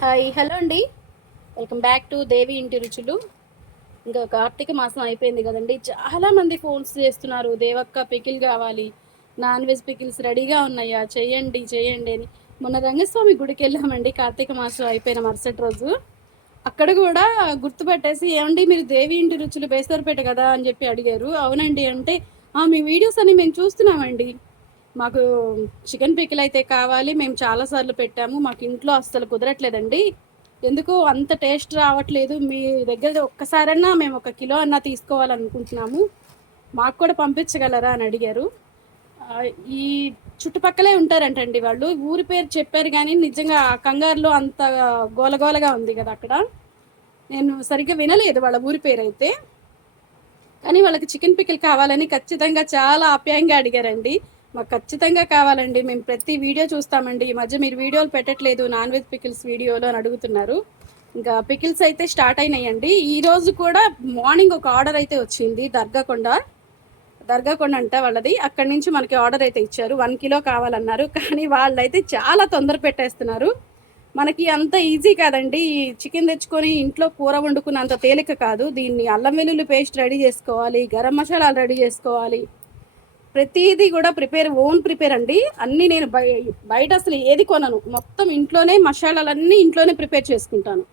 Hi hello అండి. Welcome back to దేవి ఇంటి రుచులు. ఇంకా కార్తీక మాసం అయిపోయింది కదండి. చాలా మంది ఫోన్స్ చేస్తున్నారు, దేవక్క పికిల్ కావాలి, నాన్ వెజ్ పికిల్స్ రెడీగా ఉన్నాయా, చేయండి చేయండి అని. మొన్న రంగస్వామి గుడికి వెళ్ళామండి, కార్తీక మాసం అయిపోయిన మరుసటి రోజు. అక్కడ కూడా గుర్తుపట్టేసి, ఏమండి మీరు దేవి ఇంటి రుచులు బేసరపేట కదా అని చెప్పి అడిగారు. అవునండి అంటే, మీ వీడియోస్ అని మేము చూస్తున్నామండి, మాకు చికెన్ పికిల్ అయితే కావాలి, మేము చాలాసార్లు పెట్టాము, మాకు ఇంట్లో అస్సలు కుదరట్లేదండి, ఎందుకు అంత టేస్ట్ రావట్లేదు, మీ దగ్గర ఒక్కసారన్నా మేము 1 కిలో అన్నా తీసుకోవాలనుకుంటున్నాము, మాకు కూడా పంపించగలరా అని అడిగారు. ఈ చుట్టుపక్కలే ఉంటారంటండి వాళ్ళు, ఊరి పేరు చెప్పారు కానీ నిజంగా కంగారులో అంత గోలగోలగా ఉంది కదా అక్కడ, నేను సరిగ్గా వినలేదు వాళ్ళ ఊరి పేరు అయితే. కానీ వాళ్ళకి చికెన్ పికిల్ కావాలని ఖచ్చితంగా చాలా ఆప్యాయంగా అడిగారండి. మాకు ఖచ్చితంగా కావాలండి, మేము ప్రతి వీడియో చూస్తామండి, ఈ మధ్య మీరు వీడియోలు పెట్టట్లేదు నాన్ వెజ్ పికిల్స్ వీడియోలు అని అడుగుతున్నారు. ఇంకా పికిల్స్ అయితే స్టార్ట్ అయినాయండి. ఈరోజు కూడా మార్నింగ్ ఒక ఆర్డర్ అయితే వచ్చింది, దర్గాకొండ అంట వాళ్ళది. అక్కడి నుంచి మనకి ఆర్డర్ అయితే ఇచ్చారు, 1 కిలో కావాలన్నారు. కానీ వాళ్ళైతే చాలా తొందర పెట్టేస్తున్నారు. మనకి అంత ఈజీ కాదండి, చికెన్ తెచ్చుకొని ఇంట్లో కూర వండుకున్నంత తేలిక కాదు. దీన్ని అల్లం వెల్లుల్లి పేస్ట్ రెడీ చేసుకోవాలి, గరం మసాలాలు రెడీ చేసుకోవాలి, ప్రతిదీ కూడా ఓన్ ప్రిపేర్ అండి. అన్నీ నేను బయట అసలు ఏది కొనను, మొత్తం ఇంట్లోనే మసాలాలన్నీ ఇంట్లోనే ప్రిపేర్ చేసుకుంటాను.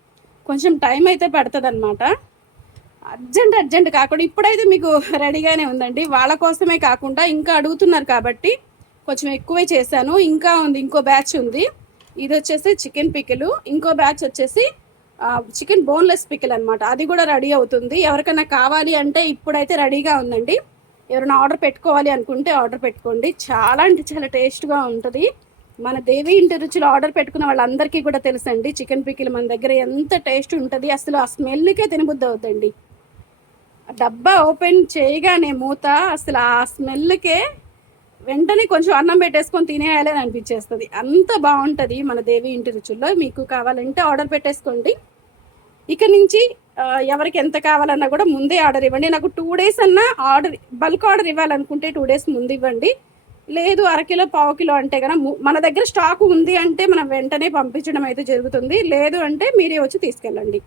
కొంచెం టైం అయితే పడుతుంది అనమాట. అర్జెంట్ కాకుండా ఇప్పుడైతే మీకు రెడీగానే ఉందండి. వాళ్ళ కోసమే కాకుండా ఇంకా అడుగుతున్నారు కాబట్టి కొంచెం ఎక్కువే చేశాను. ఇంకా ఉంది, ఇంకో బ్యాచ్ ఉంది. ఇది వచ్చేసి చికెన్ పికిల్, ఇంకో బ్యాచ్ వచ్చేసి చికెన్ బోన్లెస్ పికిల్ అనమాట. అది కూడా రెడీ అవుతుంది. ఎవరికైనా కావాలి అంటే ఇప్పుడైతే రెడీగా ఉందండి. ఎవరైనా ఆర్డర్ పెట్టుకోవాలి అనుకుంటే ఆర్డర్ పెట్టుకోండి. చాలా అంటే చాలా టేస్ట్గా ఉంటుంది. మన దేవి ఇంటి రుచులు ఆర్డర్ పెట్టుకున్న వాళ్ళందరికీ కూడా తెలుసండి, చికెన్ పికిల్ మన దగ్గర ఎంత టేస్ట్ ఉంటుంది. అసలు ఆ స్మెల్కే తినబుద్ధి అవుతుంది. డబ్బా ఓపెన్ చేయగానే మూత, అసలు ఆ స్మెల్కే వెంటనే కొంచెం అన్నం పెట్టేసుకొని తినేయాలి అని అనిపించేస్తుంది. అంత బాగుంటుంది మన దేవి ఇంటి రుచుల్లో. మీకు కావాలంటే ఆర్డర్ పెట్టేసుకోండి. ఇక నుంచి ఎవరికి ఎంత కావాలన్నా కూడా ముందే ఆర్డర్ ఇవ్వండి. నాకు 2 days అన్నా బల్క్ ఆర్డర్ ఇవ్వాలనుకుంటే 2 days ముందు ఇవ్వండి. లేదు 1/2 కిలో 1/4 కిలో అంటే కనుక మన దగ్గర స్టాక్ ఉంది అంటే మనం వెంటనే పంపించడం అయితే జరుగుతుంది. లేదు అంటే మీరే వచ్చి తీసుకెళ్ళండి.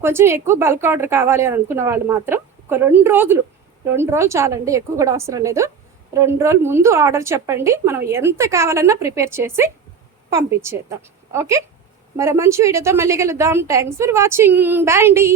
కొంచెం ఎక్కువ బల్క్ ఆర్డర్ కావాలి అని అనుకున్న వాళ్ళు మాత్రం ఒక 2 రోజులు చాలండి, ఎక్కువ కూడా అవసరం లేదు. 2 రోజులు ముందు ఆర్డర్ చెప్పండి, మనం ఎంత కావాలన్నా ప్రిపేర్ చేసి పంపించేద్దాం. ఓకే, మరి మంచి వీడియోతో మళ్ళీ కలుద్దాం. Thanks for watching. బాయ్ అండి.